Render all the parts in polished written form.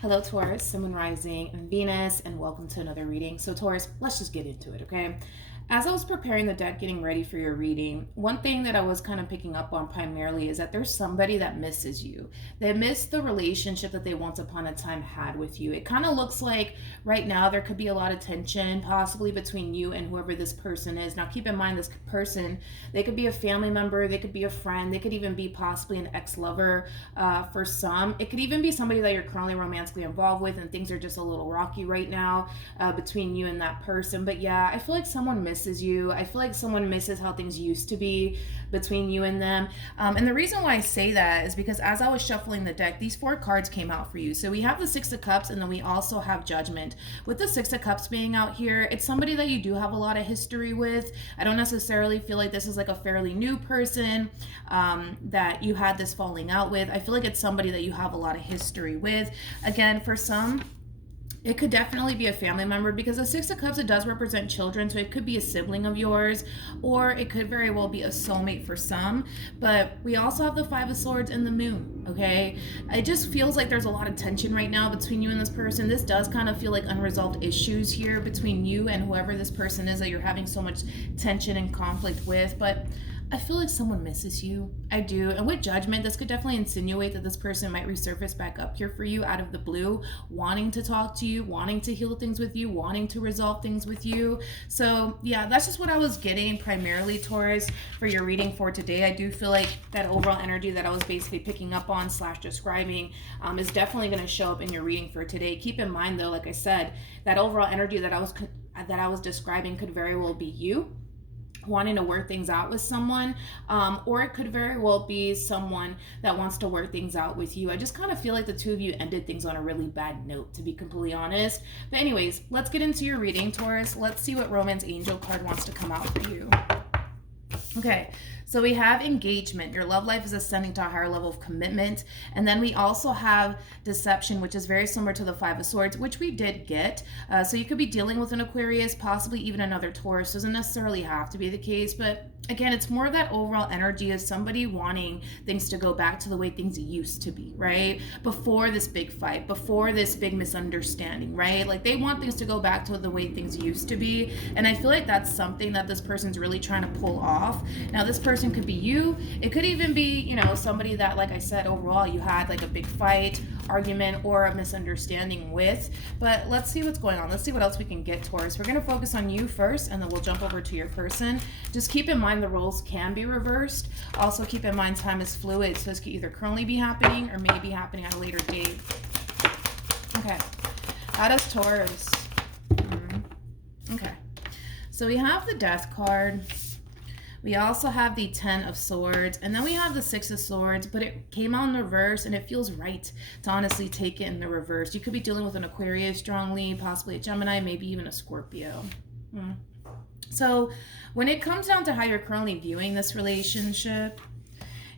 Hello, Taurus, Sun, Moon, Rising, and Venus, and welcome to another reading. So, Taurus, let's just get into it, okay? As I was preparing the deck, getting ready for your reading, one thing that I was kind of picking up on primarily is that there's somebody that misses you. They miss the relationship that they once upon a time had with you. It kind of looks like right now there could be a lot of tension possibly between you and whoever this person is. Now, keep in mind, this person, they could be a family member, they could be a friend, they could even be possibly an ex-lover for some. It could even be somebody that you're currently romantically involved with and things are just a little rocky right now between you and that person. But yeah, I feel like someone misses you. I feel like someone misses how things used to be between you and them. And the reason why I say that is because as I was shuffling the deck, these 4 cards came out for you. So we have the 6 of Cups, and then we also have Judgment. With the 6 of Cups being out here, it's somebody that you do have a lot of history with. I don't necessarily feel like this is like a fairly new person that you had this falling out with. I feel like it's somebody that you have a lot of history with. Again, for some, it could definitely be a family member because the 6 of Cups, it does represent children. So it could be a sibling of yours, or it could very well be a soulmate for some. But we also have the 5 of Swords and the Moon, okay? It just feels like there's a lot of tension right now between you and this person. This does kind of feel like unresolved issues here between you and whoever this person is that you're having so much tension and conflict with. But I feel like someone misses you. I do. And with Judgment, this could definitely insinuate that this person might resurface back up here for you out of the blue, wanting to talk to you, wanting to heal things with you, wanting to resolve things with you. So yeah, that's just what I was getting primarily, Taurus, for your reading for today. I do feel like that overall energy that I was basically picking up on / describing is definitely going to show up in your reading for today. Keep in mind though, like I said, that overall energy that I was describing could very well be you wanting to work things out with someone, or it could very well be someone that wants to work things out with you. I just kind of feel like the two of you ended things on a really bad note, to be completely honest. But anyways, let's get into your reading, Taurus. Let's see what Romance Angel card wants to come out for you. Okay, so we have Engagement. Your love life is ascending to a higher level of commitment. And then we also have Deception, which is very similar to the 5 of Swords, which we did get. So you could be dealing with an Aquarius, possibly even another Taurus. Doesn't necessarily have to be the case, but again, it's more of that overall energy of somebody wanting things to go back to the way things used to be, right? Before this big fight, before this big misunderstanding, right? Like they want things to go back to the way things used to be. And I feel like that's something that this person's really trying to pull off. Now, this person could be you. It could even be, you know, somebody that, like I said, overall you had like a big fight, argument, or a misunderstanding with. But let's see what's going on. Let's see what else we can get, Taurus. We're going to focus on you first, and then we'll jump over to your person. Just keep in mind the roles can be reversed. Also keep in mind time is fluid, so this could either currently be happening or may be happening at a later date. Okay, how does Taurus? Okay, so we have the Death card. We also have the 10 of Swords, and then we have the 6 of Swords, but it came out in reverse, and it feels right to honestly take it in the reverse. You could be dealing with an Aquarius strongly, possibly a Gemini, maybe even a Scorpio. So when it comes down to how you're currently viewing this relationship,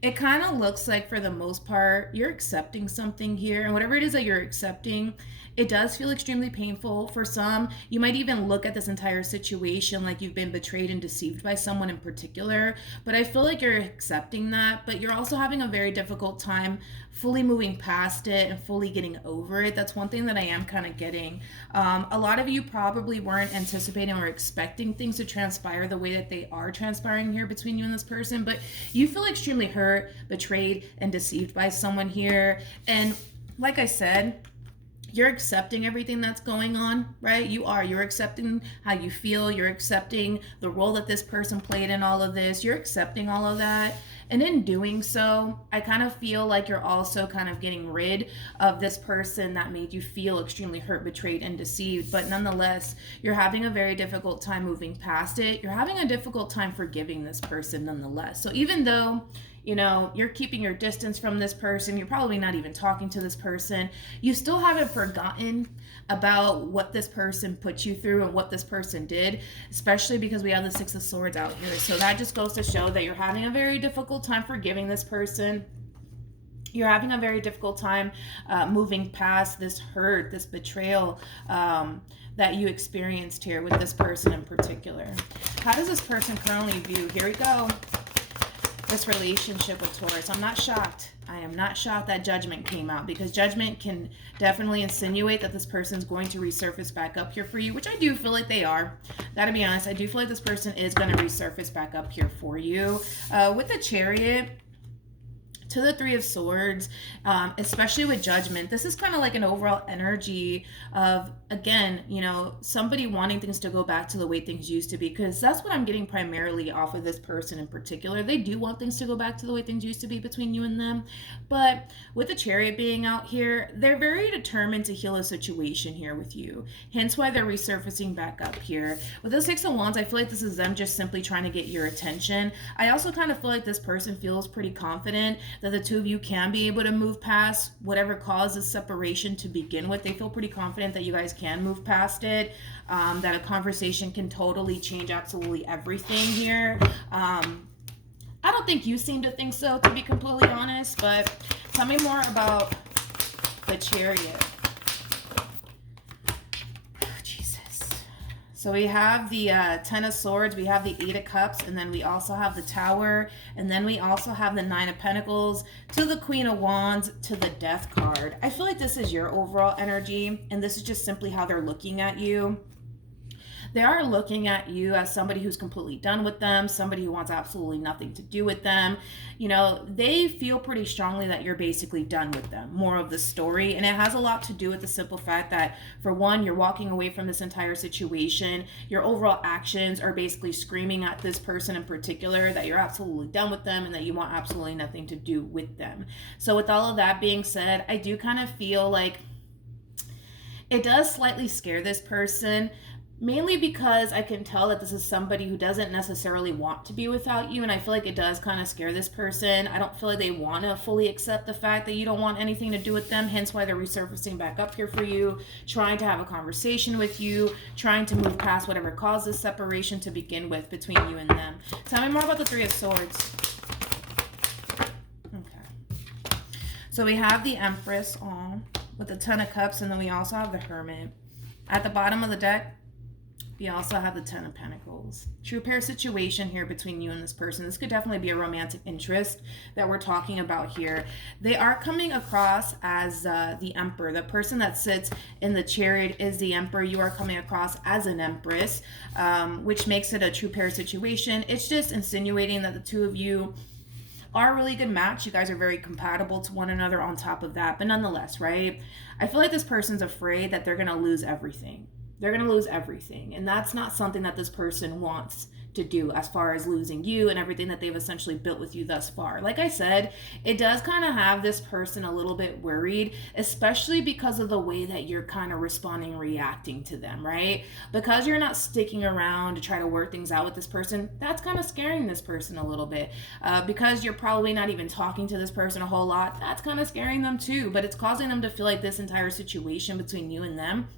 it kind of looks like for the most part, you're accepting something here, and whatever it is that you're accepting, it does feel extremely painful. For some, you might even look at this entire situation like you've been betrayed and deceived by someone in particular, but I feel like you're accepting that, but you're also having a very difficult time fully moving past it and fully getting over it. That's one thing that I am kind of getting. A lot of you probably weren't anticipating or expecting things to transpire the way that they are transpiring here between you and this person, but you feel extremely hurt, betrayed, and deceived by someone here. And like I said, you're accepting everything that's going on, right? You're accepting how you feel. You're accepting the role that this person played in all of this. You're accepting all of that. And in doing so, I kind of feel like you're also kind of getting rid of this person that made you feel extremely hurt, betrayed, and deceived. But nonetheless, you're having a very difficult time moving past it. You're having a difficult time forgiving this person nonetheless. So even though, you know, you're keeping your distance from this person, you're probably not even talking to this person, you still haven't forgotten about what this person put you through and what this person did, especially because we have the 6 of Swords out here. So that just goes to show that you're having a very difficult time forgiving this person. You're having a very difficult time moving past this hurt, this betrayal that you experienced here with this person in particular. How does this person currently view? Here we go. this relationship with Taurus. I'm not shocked. I am not shocked that Judgment came out, because Judgment can definitely insinuate that this person's going to resurface back up here for you, which I do feel like they are. Gotta be honest, I do feel like this person is going to resurface back up here for you. With the Chariot to the Three of Swords, especially with Judgment, this is kind of like an overall energy of, again, you know, somebody wanting things to go back to the way things used to be, because that's what I'm getting primarily off of this person in particular. They do want things to go back to the way things used to be between you and them, but with the Chariot being out here, they're very determined to heal a situation here with you, hence why they're resurfacing back up here. With the Six of Wands, I feel like this is them just simply trying to get your attention. I also kind of feel like this person feels pretty confident that the two of you can be able to move past whatever causes separation to begin with. They feel pretty confident that you guys can move past it, that a conversation can totally change absolutely everything here. I don't think you seem to think so, to be completely honest, but tell me more about the Chariot. So we have the Ten of Swords, we have the Eight of Cups, and then we also have the Tower, and then we also have the Nine of Pentacles, to the Queen of Wands, to the Death card. I feel like this is your overall energy, and this is just simply how they're looking at you. They are looking at you as somebody who's completely done with them, somebody who wants absolutely nothing to do with them. You know, they feel pretty strongly that you're basically done with them, more of the story. And it has a lot to do with the simple fact that, for one, you're walking away from this entire situation. Your overall actions are basically screaming at this person in particular that you're absolutely done with them and that you want absolutely nothing to do with them. So with all of that being said, I do kind of feel like it does slightly scare this person, mainly because I can tell that this is somebody who doesn't necessarily want to be without you, and I feel like it does kind of scare this person. I don't feel like they want to fully accept the fact that you don't want anything to do with them, hence why they're resurfacing back up here for you, trying to have a conversation with you, trying to move past whatever caused this separation to begin with between you and them. Tell me more about the Three of Swords. Okay. So we have the Empress with the Ten of Cups, and then we also have the Hermit. At the bottom of the deck, we also have the Ten of Pentacles. True pair situation here between you and this person. This could definitely be a romantic interest that we're talking about here. They are coming across as the Emperor. The person that sits in the Chariot is the Emperor. You are coming across as an Empress, which makes it a true pair situation. It's just insinuating that the two of you are a really good match. You guys are very compatible to one another on top of that. But nonetheless, right? I feel like this person's afraid that they're going to lose everything. They're going to lose everything. And that's not something that this person wants to do, as far as losing you and everything that they've essentially built with you thus far. Like I said, it does kind of have this person a little bit worried, especially because of the way that you're kind of responding, reacting to them, right? Because you're not sticking around to try to work things out with this person, that's kind of scaring this person a little bit. Because you're probably not even talking to this person a whole lot, that's kind of scaring them too. But it's causing them to feel like this entire situation between you and them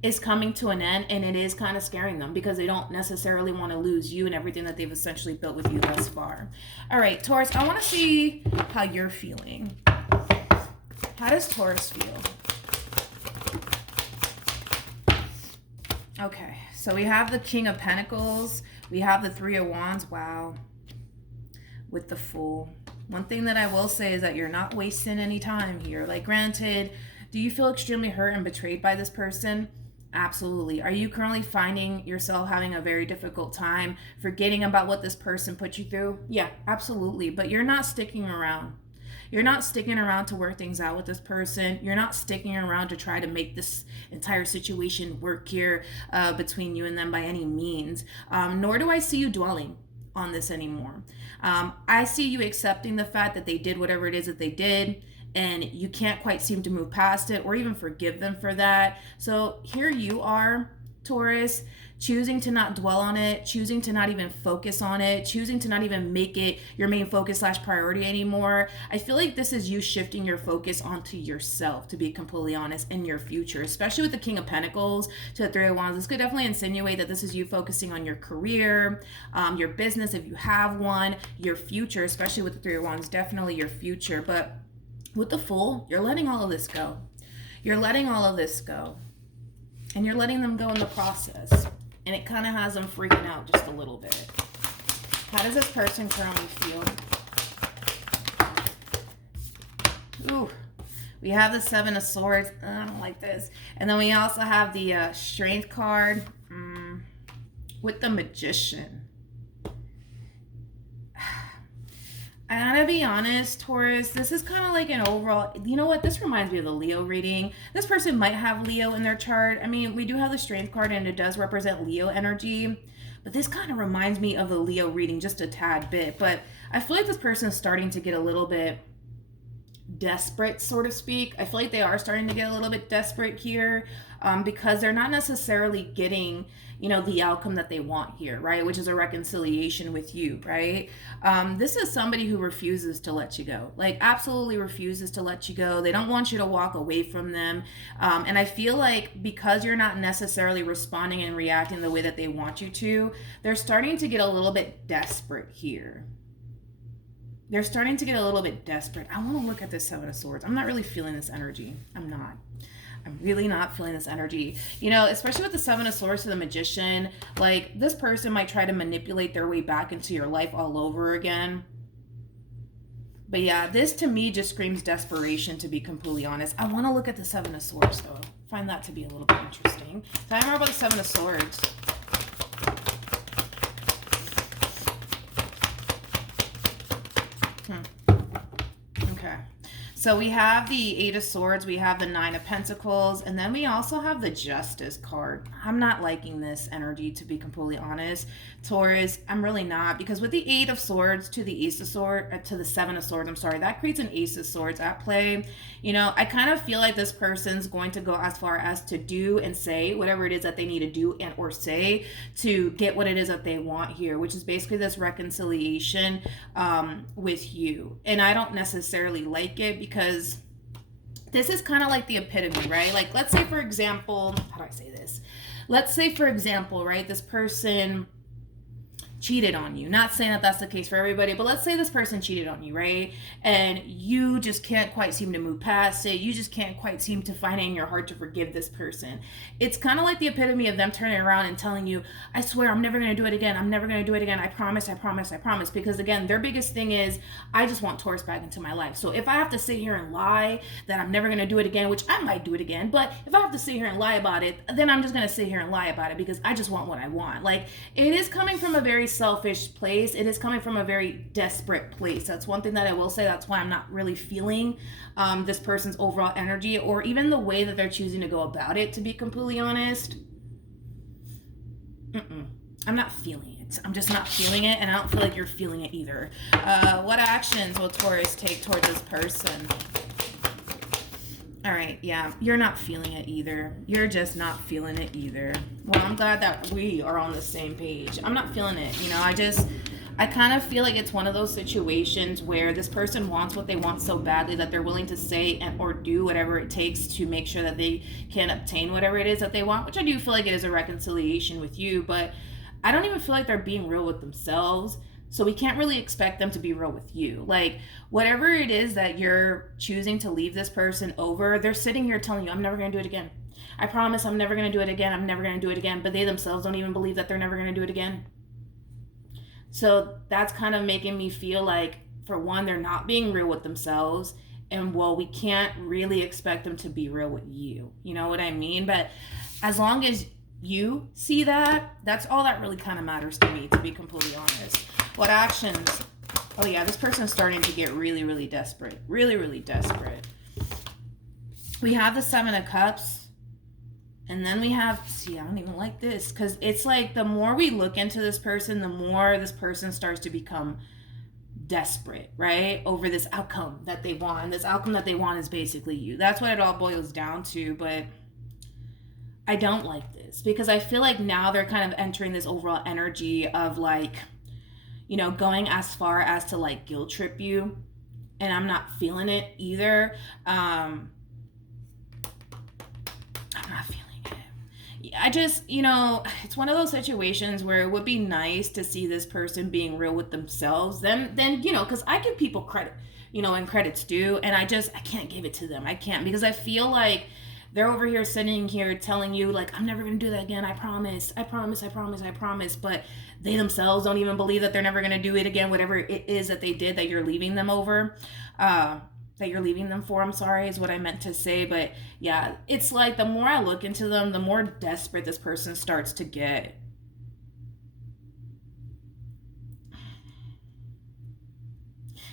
is coming to an end, and it is kind of scaring them because they don't necessarily want to lose you and everything that they've essentially built with you thus far. All right, Taurus, I want to see how you're feeling. How does Taurus feel? Okay, so we have the King of Pentacles. We have the Three of Wands. Wow. With the Fool. One thing that I will say is that you're not wasting any time here. Like, granted, do you feel extremely hurt and betrayed by this person? Absolutely. Are you currently finding yourself having a very difficult time forgetting about what this person put you through? Yeah, absolutely. But you're not sticking around. You're not sticking around to work things out with this person. You're not sticking around to try to make this entire situation work here between you and them by any means. Nor do I see you dwelling on this anymore. I see you accepting the fact that they did whatever it is that they did, and you can't quite seem to move past it or even forgive them for that. So here you are, Taurus, choosing to not dwell on it, choosing to not even focus on it, choosing to not even make it your main focus / priority anymore. I feel like this is you shifting your focus onto yourself, to be completely honest, in your future, especially with the King of Pentacles to the Three of Wands. This could definitely insinuate that this is you focusing on your career, your business, if you have one, your future, especially with the Three of Wands, definitely your future. But with the Fool, you're letting all of this go. You're letting all of this go. And you're letting them go in the process. And it kind of has them freaking out just a little bit. How does this person currently feel? Ooh. We have the Seven of Swords. I don't like this. And then we also have the Strength card with the Magician. I gotta be honest, Taurus, this is kind of like an overall, you know what, this reminds me of the Leo reading. This person might have Leo in their chart. I mean, we do have the Strength card and it does represent Leo energy, but this kind of reminds me of the Leo reading just a tad bit. But I feel like this person is starting to get a little bit desperate, so to speak. I feel like they are starting to get a little bit desperate here because they're not necessarily getting, you know, the outcome that they want here, right? Which is a reconciliation with you, right? This is somebody who refuses to let you go, like absolutely refuses to let you go. They don't want you to walk away from them. And I feel like because you're not necessarily responding and reacting the way that they want you to, they're starting to get a little bit desperate here. They're starting to get a little bit desperate. I want to look at this Seven of Swords. I'm not really feeling this energy. I'm really not feeling this energy. You know, especially with the Seven of Swords to the Magician, like this person might try to manipulate their way back into your life all over again. But yeah, this to me just screams desperation, to be completely honest. I want to look at the Seven of Swords though. Find that to be a little bit interesting. Tell me more about the Seven of Swords. Okay. So we have the Eight of Swords, we have the Nine of Pentacles, and then we also have the Justice card. I'm not liking this energy, to be completely honest. Taurus, I'm really not, because with the Eight of Swords to the Ace of Swords, to the Seven of Swords, I'm sorry, that creates an Ace of Swords at play. You know, I kind of feel like this person's going to go as far as to do and say whatever it is that they need to do and or say to get what it is that they want here, which is basically this reconciliation with you. And I don't necessarily like it because this is kind of like the epitome, right? Like, let's say, for example, how do I say this? Let's say, for example, right, this person cheated on you. Not saying that that's the case for everybody, but let's say this person cheated on you, right? And you just can't quite seem to move past it. You just can't quite seem to find it in your heart to forgive this person. It's kind of like the epitome of them turning around and telling you, I swear I'm never going to do it again. I'm never going to do it again. I promise, I promise, I promise. Because again, their biggest thing is, I just want Taurus back into my life. So if I have to sit here and lie that I'm never going to do it again, which I might do it again, but if I have to sit here and lie about it, then I'm just going to sit here and lie about it because I just want what I want. Like, it is coming from a very selfish place. It is coming from a very desperate place. That's one thing that I will say. That's why I'm not really feeling this person's overall energy or even the way that they're choosing to go about it, to be completely honest. I'm not feeling it. I'm just not feeling it, and I don't feel like you're feeling it either. What actions will Taurus take towards this person? All right, yeah, you're not feeling it either. You're just not feeling it either. Well, I'm glad that we are on the same page. I'm not feeling it. You know, I kind of feel like it's one of those situations where this person wants what they want so badly that they're willing to say and or do whatever it takes to make sure that they can obtain whatever it is that they want, which I do feel like it is a reconciliation with you, but I don't even feel like they're being real with themselves. So we can't really expect them to be real with you. Like, whatever it is that you're choosing to leave this person over, they're sitting here telling you, I'm never going to do it again. I promise I'm never going to do it again. I'm never going to do it again. But they themselves don't even believe that they're never going to do it again. So that's kind of making me feel like, for one, they're not being real with themselves. And, well, we can't really expect them to be real with you. You know what I mean? But as long as you see that, that's all that really kind of matters to me, to be completely honest. What actions? Oh yeah, this person is starting to get really, really desperate. Really, really desperate. We have the Seven of Cups. And then we have, see, I don't even like this. Because it's like the more we look into this person, the more this person starts to become desperate, right? Over this outcome that they want. And this outcome that they want is basically you. That's what it all boils down to. But I don't like this. Because I feel like now they're kind of entering this overall energy of like, you know, going as far as to like guilt trip you. And I'm not feeling it either. I'm not feeling it. I just, you know, it's one of those situations where it would be nice to see this person being real with themselves. Then you know, because I give people credit, you know, and credit's due. And I can't give it to them. I can't, because I feel like they're over here sitting here telling you, like, I'm never going to do that again. I promise. I promise. I promise. I promise. But they themselves don't even believe that they're never going to do it again, whatever it is that they did that you're leaving them over. that you're leaving them for, I'm sorry, is what I meant to say. But yeah, it's like the more I look into them, the more desperate this person starts to get.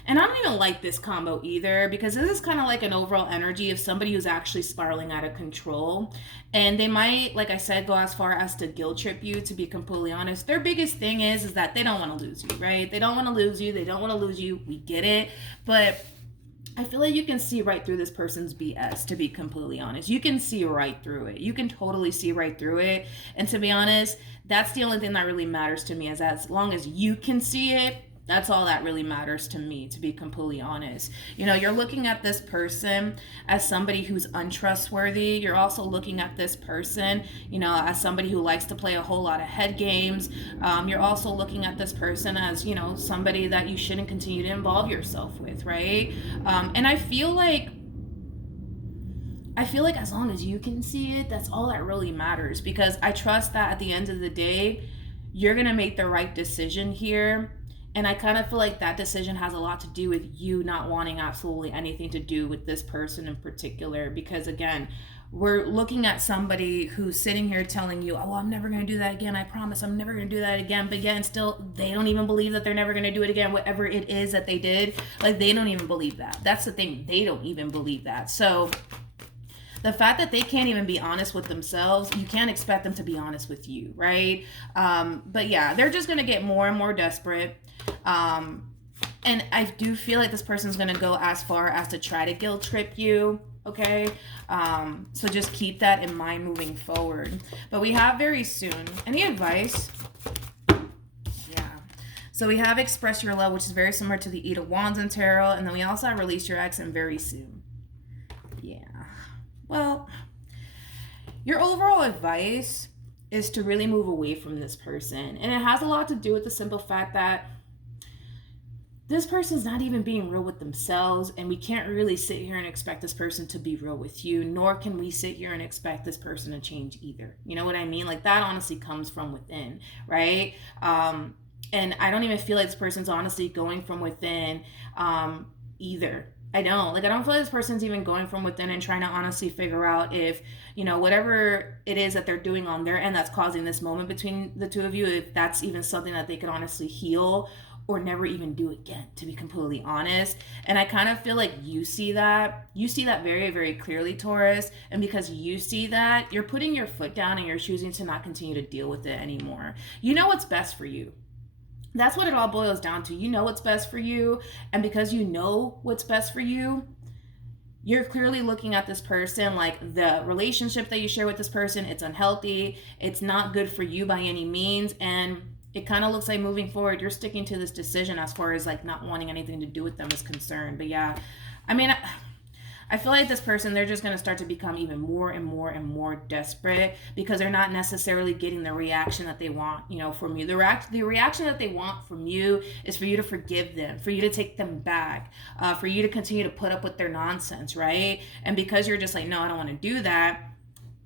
And I don't even like this combo either, because this is kind of like an overall energy of somebody who's actually spiraling out of control. And they might, like I said, go as far as to guilt trip you, to be completely honest. Their biggest thing is that they don't want to lose you, right? They don't want to lose you. They don't want to lose you. We get it. But I feel like you can see right through this person's BS, to be completely honest. You can see right through it. You can totally see right through it. And to be honest, that's the only thing that really matters to me, is as long as you can see it, that's all that really matters to me, to be completely honest. You know, you're looking at this person as somebody who's untrustworthy. You're also looking at this person, you know, as somebody who likes to play a whole lot of head games. You're also looking at this person as, you know, somebody that you shouldn't continue to involve yourself with, right? And I feel like as long as you can see it, that's all that really matters, because I trust that at the end of the day, you're going to make the right decision here. And I kind of feel like that decision has a lot to do with you not wanting absolutely anything to do with this person in particular. Because again, we're looking at somebody who's sitting here telling you, oh, well, I'm never going to do that again. I promise I'm never going to do that again. But yet, and still, they don't even believe that they're never going to do it again. Whatever it is that they did, like, they don't even believe that. That's the thing. They don't even believe that. So the fact that they can't even be honest with themselves, you can't expect them to be honest with you, right? But yeah, they're just going to get more and more desperate. And I do feel like this person's going to go as far as to try to guilt trip you, okay? So just keep that in mind moving forward. But we have very soon. Any advice? Yeah. So we have express your love, which is very similar to the Eight of Wands in Tarot. And then we also have release your ex and very soon. Yeah. Well, your overall advice is to really move away from this person. And it has a lot to do with the simple fact that this person's not even being real with themselves, and we can't really sit here and expect this person to be real with you, nor can we sit here and expect this person to change either. You know what I mean? Like, that honestly comes from within, right? And I don't even feel like this person's honestly going from within either. I don't feel like this person's even going from within and trying to honestly figure out if, you know, whatever it is that they're doing on their end that's causing this moment between the two of you, if that's even something that they could honestly heal or never even do again, to be completely honest. And I kind of feel like you see that very, very clearly, Taurus. And because you see that, you're putting your foot down and you're choosing to not continue to deal with it anymore. You know what's best for you. That's what it all boils down to. You know what's best for you. And because you know what's best for you, you're clearly looking at this person like the relationship that you share with this person, it's unhealthy. It's not good for you by any means. And it kind of looks like moving forward, you're sticking to this decision as far as like not wanting anything to do with them is concerned. But yeah, I mean, I feel like this person, they're just going to start to become even more and more and more desperate because they're not necessarily getting the reaction that they want, you know, from you. The reaction that they want from you is for you to forgive them, for you to take them back, for you to continue to put up with their nonsense, right? And because you're just like, no, I don't want to do that,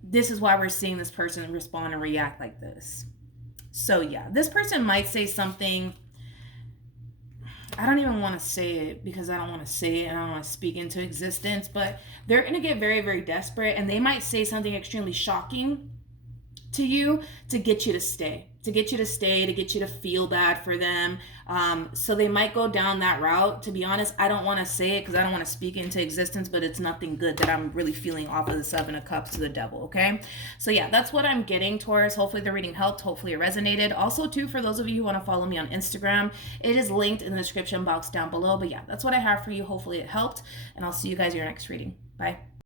this is why we're seeing this person respond and react like this. So yeah, this person might say something. I don't even want to say it because I don't want to say it and I don't want to speak into existence, but they're going to get very, very desperate and they might say something extremely shocking to you to get you to stay, to get you to feel bad for them. So they might go down that route. To be honest, I don't want to say it because I don't want to speak into existence, but it's nothing good that I'm really feeling off of the Seven of Cups to the Devil, okay? So yeah, that's what I'm getting, Taurus. Hopefully the reading helped. Hopefully it resonated. Also, too, for those of you who want to follow me on Instagram, it is linked in the description box down below. But yeah, that's what I have for you. Hopefully it helped, and I'll see you guys in your next reading. Bye.